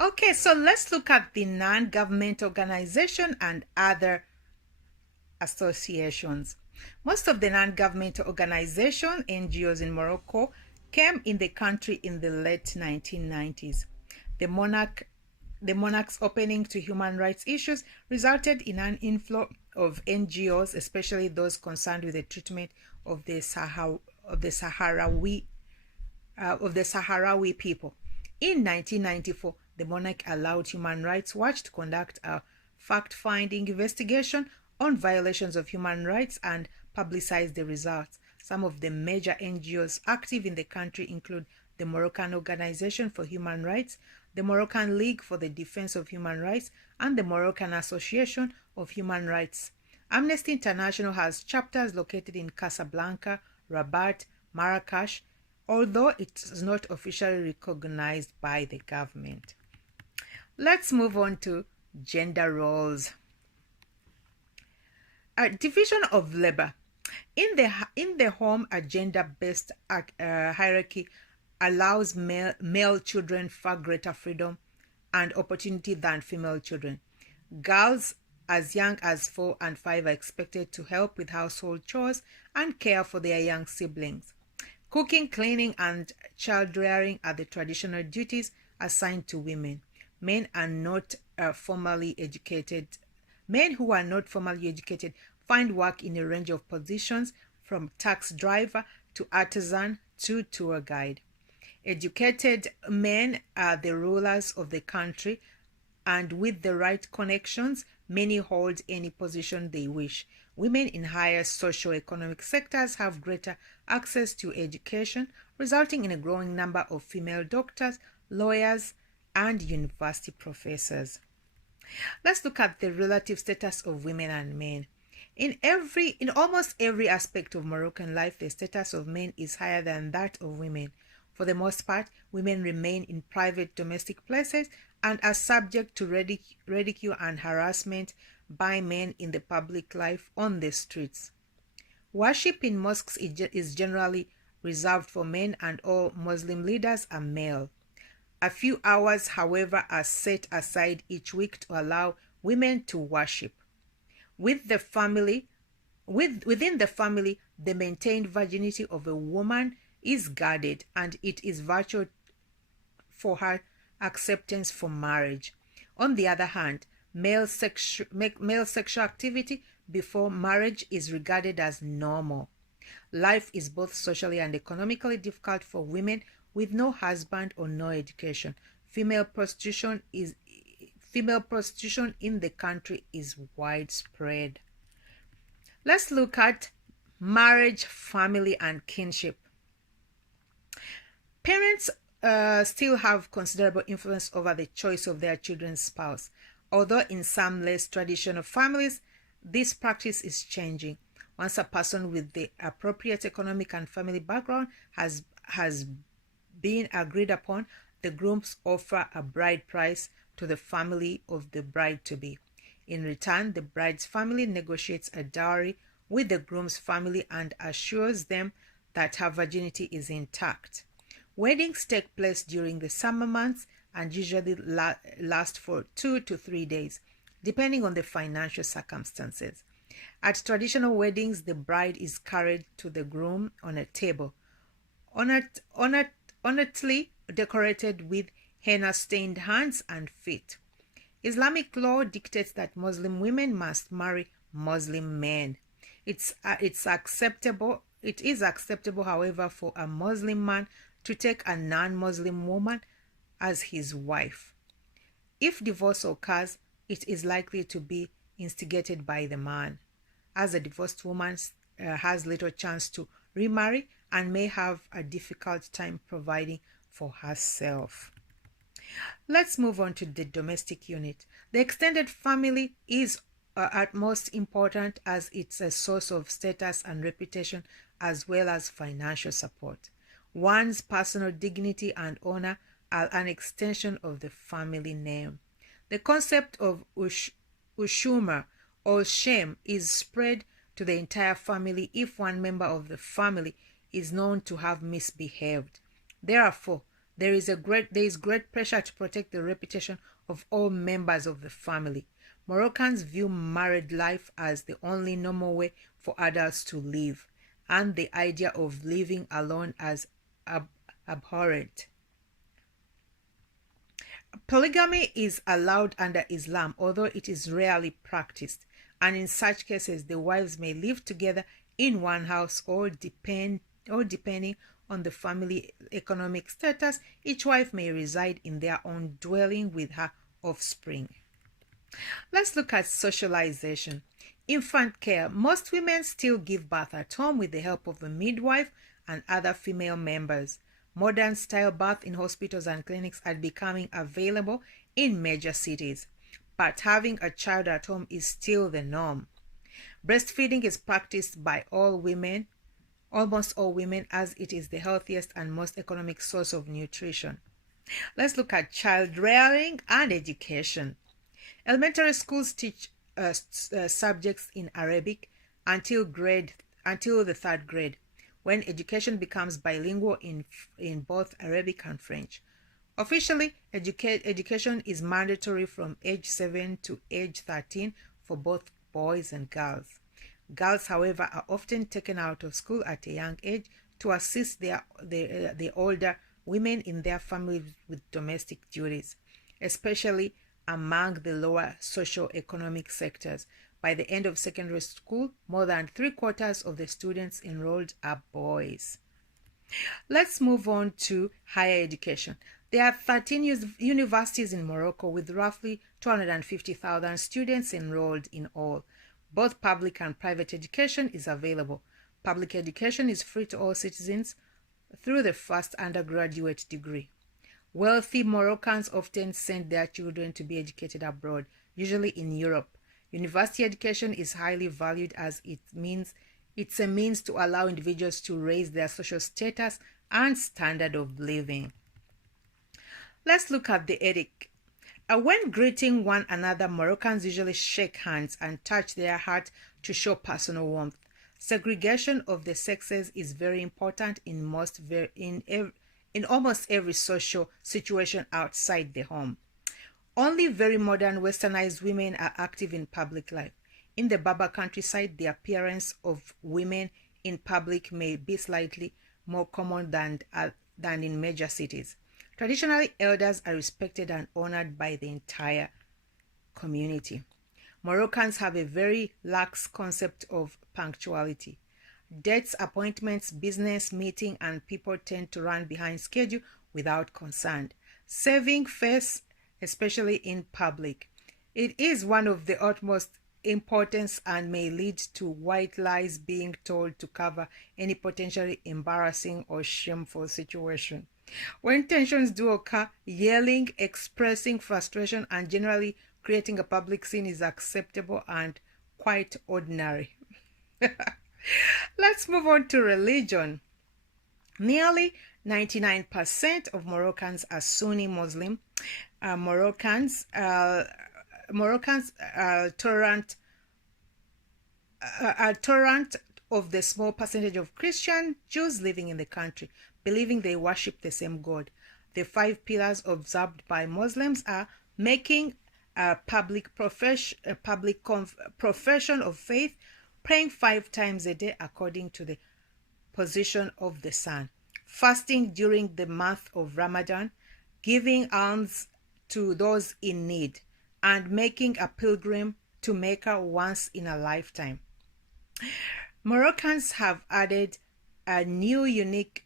Okay, so let's look at the non-government organization and other associations. Most of the non-government organization NGOs in Morocco came in the country in the late 1990s. The monarch the monarch's opening to human rights issues resulted in an inflow of NGOs, especially those concerned with the treatment of the Sahrawi people. In 1994, the monarch allowed Human Rights Watch to conduct a fact-finding investigation on violations of human rights and publicize the results. Some of the major NGOs active in the country include the Moroccan Organization for Human Rights, the Moroccan League for the Defense of Human Rights, and the Moroccan Association of Human Rights. Amnesty International has chapters located in Casablanca, Rabat, Marrakesh, although it is not officially recognized by the government. Let's move on to gender roles. A division of labor. In the home, a gender-based hierarchy allows male children far greater freedom and opportunity than female children. Girls as young as 4 and 5 are expected to help with household chores and care for their young siblings. Cooking, cleaning, and child rearing are the traditional duties assigned to women. Men who are not formally educated find work in a range of positions from tax driver to artisan to tour guide. Educated men are the rulers of the country, and with the right connections, many hold any position they wish. Women in higher socio-economic sectors have greater access to education, resulting in a growing number of female doctors, lawyers, and university professors. Let's look at the relative status of women and men. In almost every aspect of Moroccan life, the status of men is higher than that of women. For the most part, women remain in private domestic places and are subject to ridicule and harassment by men in the public life on the streets. Worship in mosques is generally reserved for men, and all Muslim leaders are male. A few hours, however, are set aside each week to allow women to worship. Within the family, the maintained virginity of a woman is guarded, and it is vital for her acceptance for marriage. On the other hand, male sexual activity before marriage is regarded as normal. Life is both socially and economically difficult for women with no husband or no education. Female prostitution in the country is widespread. Let's look at marriage, family, and kinship. Parents still have considerable influence over the choice of their children's spouse. Although in some less traditional families, this practice is changing. Once a person with the appropriate economic and family background has been agreed upon, the grooms offer a bride price to the family of the bride-to-be. In return, the bride's family negotiates a dowry with the groom's family and assures them that her virginity is intact. Weddings take place during the summer months and usually last for 2 to 3 days, depending on the financial circumstances. At traditional weddings, the bride is carried to the groom on a table, ornately decorated with henna-stained hands and feet. Islamic law dictates that Muslim women must marry Muslim men. It is acceptable, however, for a Muslim man to take a non-Muslim woman as his wife. If divorce occurs, it is likely to be instigated by the man, as a divorced woman has little chance to remarry and may have a difficult time providing for herself. Let's move on to the domestic unit. The extended family is at most important, as it's a source of status and reputation as well as financial support. One's personal dignity and honor are an extension of the family name. The concept of ushuma or shame is spread to the entire family if one member of the family is known to have misbehaved. Therefore, There is great pressure to protect the reputation of all members of the family. Moroccans view married life as the only normal way for adults to live, and the idea of living alone as abhorrent. Polygamy is allowed under Islam, although it is rarely practiced, and in such cases the wives may live together in one house or depending on the family economic status, each wife may reside in their own dwelling with her offspring. Let's look at socialization. Infant care. Most women still give birth at home with the help of a midwife and other female members. Modern style birth in hospitals and clinics are becoming available in major cities, but having a child at home is still the norm. Breastfeeding is practiced by almost all women, as it is the healthiest and most economic source of nutrition. Let's look at child rearing and education. Elementary schools teach subjects in Arabic until the third grade, when education becomes bilingual in both Arabic and French. Officially, education is mandatory from age 7 to age 13 for both boys and girls. Girls, however, are often taken out of school at a young age to assist the older women in their families with domestic duties, especially among the lower socio-economic sectors. By the end of secondary school, more than 3/4 of the students enrolled are boys. Let's move on to higher education. There are 13 universities in Morocco with roughly 250,000 students enrolled in all. Both public and private education is available. Public education is free to all citizens through the first undergraduate degree. Wealthy Moroccans often send their children to be educated abroad, usually in Europe. University education is highly valued as it's a means to allow individuals to raise their social status and standard of living. Let's look at the ethic. When greeting one another, Moroccans usually shake hands and touch their heart to show personal warmth. Segregation of the sexes is very important in almost every social situation outside the home. Only very modern westernized women are active in public life. In the Berber countryside, the appearance of women in public may be slightly more common than in major cities. Traditionally, elders are respected and honored by the entire community. Moroccans have a very lax concept of punctuality. Dates, appointments, business meeting, and people tend to run behind schedule without concern. Saving face, especially in public. It is one of the utmost importance and may lead to white lies being told to cover any potentially embarrassing or shameful situation. When tensions do occur, yelling, expressing frustration, and generally creating a public scene is acceptable and quite ordinary. Let's move on to religion. Nearly 99% of Moroccans are Sunni Muslim. Moroccans are tolerant of the small percentage of Christian Jews living in the country, believing they worship the same God. The 5 pillars observed by Muslims are making a public profession of faith, praying 5 times a day according to the position of the sun, fasting during the month of Ramadan, giving alms to those in need, and making a pilgrim to Mecca once in a lifetime. Moroccans have added a few unique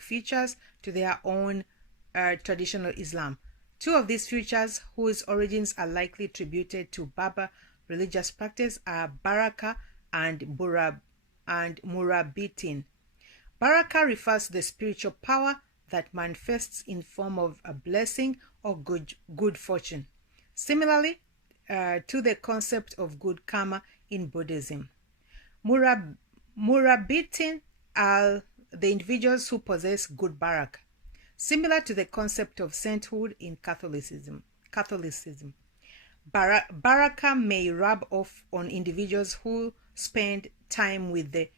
features to their own traditional Islam. 2 of these features, whose origins are likely attributed to Berber religious practice, are baraka and murabitin. Baraka refers to the spiritual power that manifests in form of a blessing or good fortune, similarly to the concept of good karma in Buddhism. Murabitin are the individuals who possess good baraka, similar to the concept of sainthood in Catholicism. Baraka may rub off on individuals who spend time with the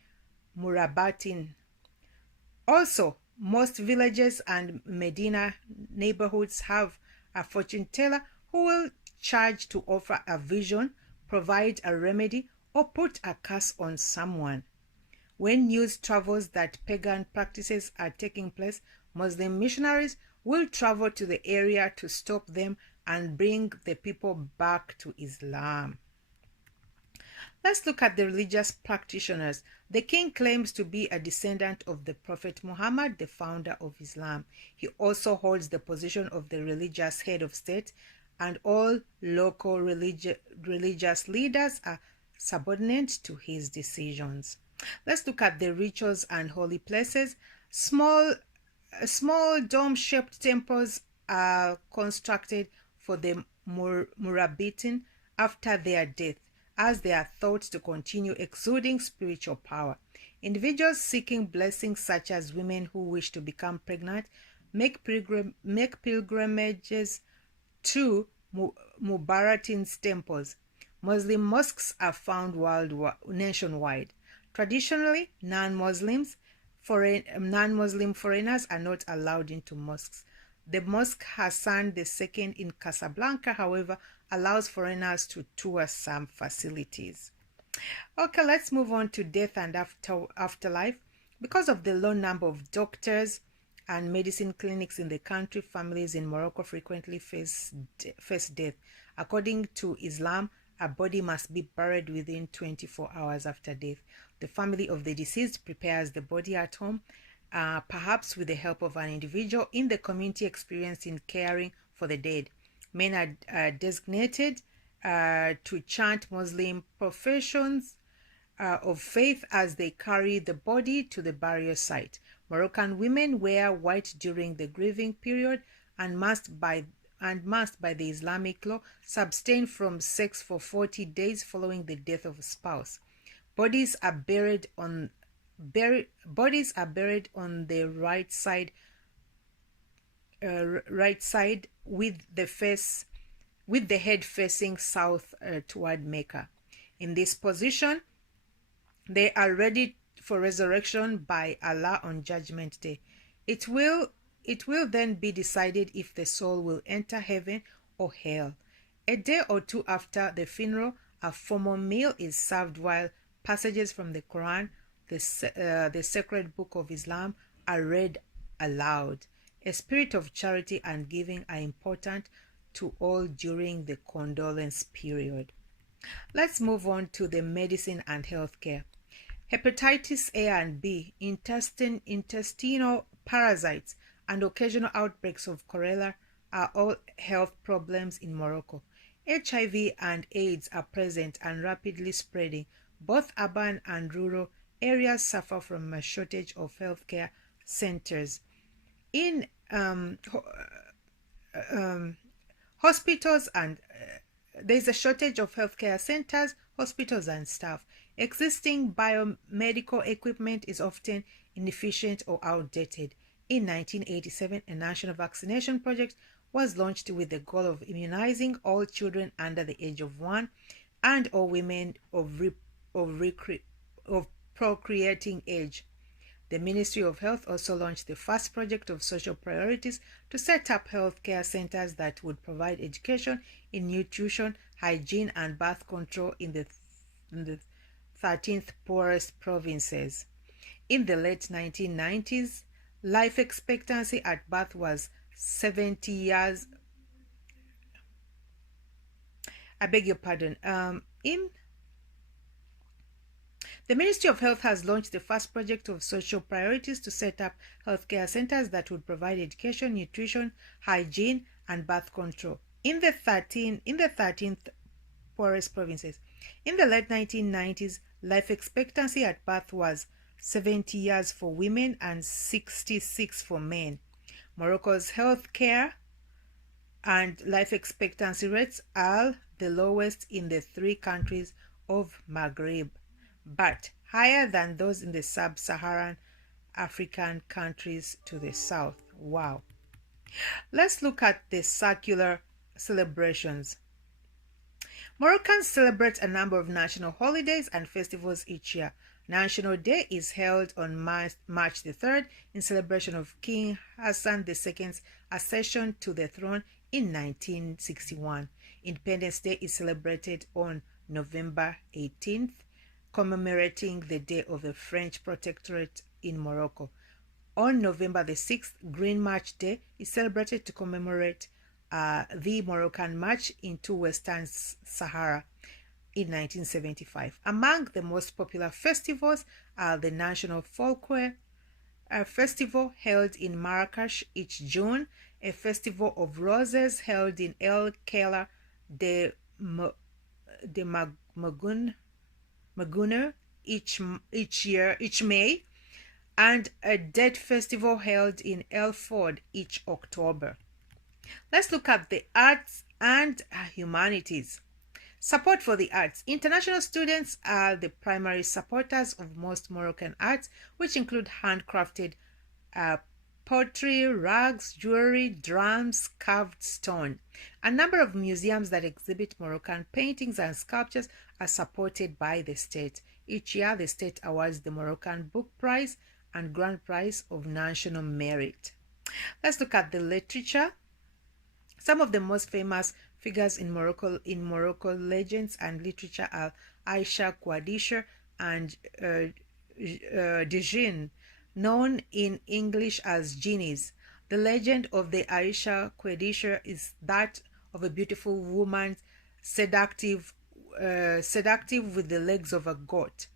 Murabatin. Also, Most villages and Medina neighborhoods have a fortune teller who will charge to offer a vision, provide a remedy, or put a curse on someone. When news travels that pagan practices are taking place, Muslim missionaries will travel to the area to stop them and bring the people back to Islam. Let's look at the religious practitioners. The king claims to be a descendant of the Prophet Muhammad, the founder of Islam. He also holds the position of the religious head of state, and all local religious leaders are subordinate to his decisions. Let's look at the rituals and holy places. Small dome-shaped temples are constructed for the Murabitin after their death, as they are thought to continue exuding spiritual power. Individuals seeking blessings, such as women who wish to become pregnant, make pilgrimages to Mubaratin's temples. Muslim mosques are found nationwide. Traditionally, non-Muslim foreigners are not allowed into mosques. The Mosque Hassan II in Casablanca, however, allows foreigners to tour some facilities. Okay, let's move on to death and afterlife. Because of the low number of doctors and medicine clinics in the country, families in Morocco frequently face death. According to Islam, a body must be buried within 24 hours after death. The family of the deceased prepares the body at home, perhaps with the help of an individual in the community experienced in caring for the dead. Men are designated to chant Muslim professions of faith as they carry the body to the burial site. Moroccan women wear white during the grieving period and must by the Islamic law abstain from sex for 40 days following the death of a spouse. Bodies are buried on the right side with the head facing south toward Mecca. In this position, they are ready for resurrection by Allah on Judgment Day. It will then be decided if the soul will enter heaven or hell. A day or two after the funeral, a formal meal is served while passages from the Quran, the sacred book of Islam, are read aloud. A spirit of charity and giving are important to all during the condolence period. Let's move on to the medicine and healthcare. Hepatitis A and B, intestinal parasites, and occasional outbreaks of cholera are all health problems in Morocco. HIV and AIDS are present and rapidly spreading. Both urban and rural areas suffer from a shortage of healthcare centers. In hospitals and there's a shortage of healthcare centers, hospitals, and staff. Existing biomedical equipment is often inefficient or outdated. In 1987, a national vaccination project was launched with the goal of immunizing all children under the age of 1 and all women of procreating age. The Ministry of Health also launched the first project of social priorities to set up healthcare centers that would provide education in nutrition, hygiene, and birth control in the 13th poorest provinces. In the late 1990s, life expectancy at birth was 70 years. I beg your pardon. The Ministry of Health has launched the first project of social priorities to set up healthcare centers that would provide education, nutrition, hygiene, and birth control in the 13th poorest provinces. In the late 1990s, life expectancy at birth was 70 years for women and 66 for men. Morocco's healthcare and life expectancy rates are the lowest in the 3 countries of Maghreb, but higher than those in the sub-Saharan African countries to the south. Wow. Let's look at the secular celebrations. Moroccans celebrate a number of national holidays and festivals each year. National Day is held on March the 3rd in celebration of King Hassan II's accession to the throne in 1961. Independence Day is celebrated on November 18th, commemorating the day of the French protectorate in Morocco. On November the 6th, Green March Day is celebrated to commemorate the Moroccan March into Western Sahara in 1975. Among the most popular festivals are the National Folklore Festival held in Marrakesh each June, a festival of roses held in El Kela de Maguna each May, and a Dead Festival held in El Ford each October. Let's look at the arts and humanities. Support for the arts. International students are the primary supporters of most Moroccan arts, which include handcrafted pottery, rugs, jewelry, drums, carved stone. A number of museums that exhibit Moroccan paintings and sculptures are supported by the state. Each year, the state awards the Moroccan Book Prize and Grand Prize of National Merit. Let's look at the literature. Some of the most famous figures in Morocco legends and literature are Aisha Kouadisher and Djinn, known in English as genies. The legend of the Aisha Kouadisher is that of a beautiful woman, seductive with the legs of a goat,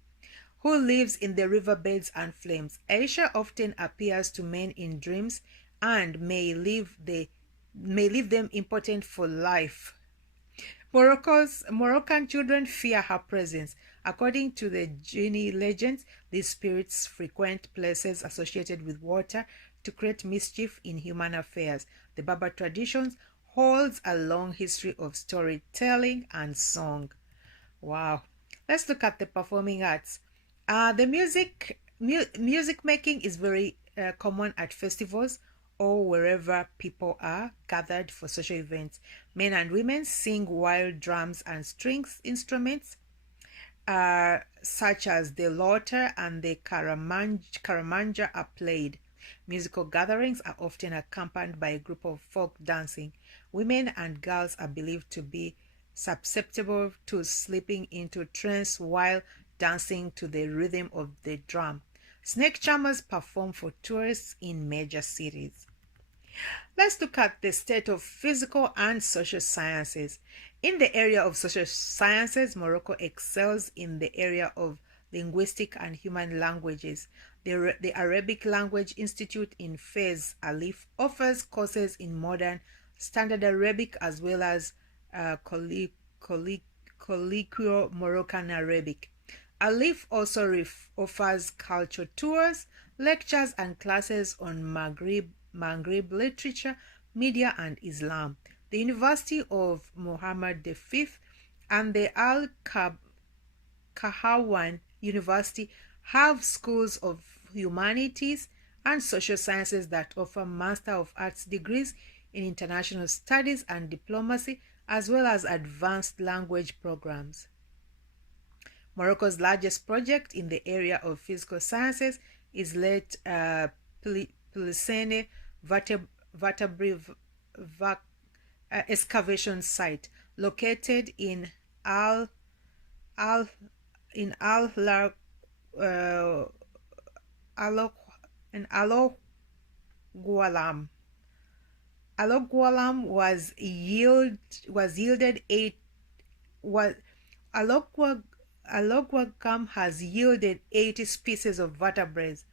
who lives in the riverbeds and flames. Aisha often appears to men in dreams and may leave them impotent for life. Moroccan children fear her presence. According to the genie legends, these spirits frequent places associated with water to create mischief in human affairs. The Berber traditions holds a long history of storytelling and song. Wow. Let's look at the performing arts. The music making is very common at festivals or wherever people are gathered for social events. Men and women sing while drums and strings instruments such as the loter and the karamanja are played. Musical gatherings are often accompanied by a group of folk dancing. Women and girls are believed to be susceptible to slipping into trance while dancing to the rhythm of the drum. Snake charmers perform for tourists in major cities. Let's look at the state of physical and social sciences. In the area of social sciences, Morocco excels in the area of linguistic and human languages. The Arabic Language Institute in Fez, Alif, offers courses in modern Standard Arabic as well as colloquial Moroccan Arabic. Alif also offers culture tours, lectures, and classes on Maghreb literature, media, and Islam. The University of Muhammad V and the Al Kahawan University have schools of humanities and social sciences that offer Master of Arts degrees in international studies and diplomacy, as well as advanced language programs. Morocco's largest project in the area of physical sciences is Late Pliocene vertebrate excavation site located in Al Gwalam. Alok Gwalam has yielded 80 species of vertebrates,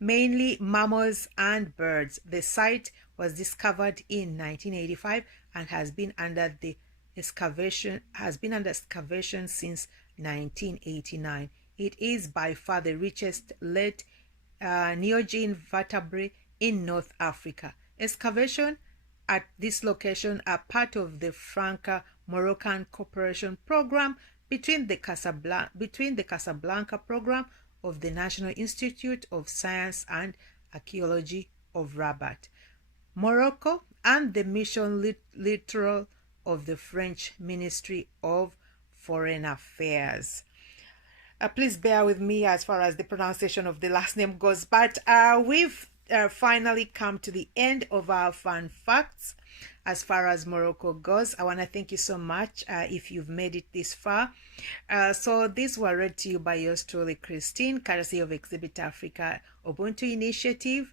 mainly mammals and birds. The site was discovered in 1985 and has been under excavation since 1989. It is by far the richest late Neogene vertebrate in North Africa. Excavation at this location are part of the Franco-Moroccan cooperation program between the Casablanca program of the National Institute of Science and Archaeology of Rabat, Morocco, and the Mission Littoral of the French Ministry of Foreign Affairs. Please bear with me as far as the pronunciation of the last name goes. But we've finally come to the end of our fun facts as far as Morocco goes. I want to thank you so much if you've made it this far. So these were read to you by yours truly, Christine, courtesy of Exhibit Africa Ubuntu Initiative,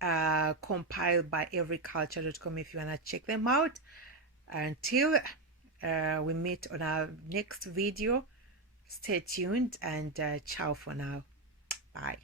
compiled by everyculture.com if you want to check them out. Until we meet on our next video, stay tuned and ciao for now. Bye.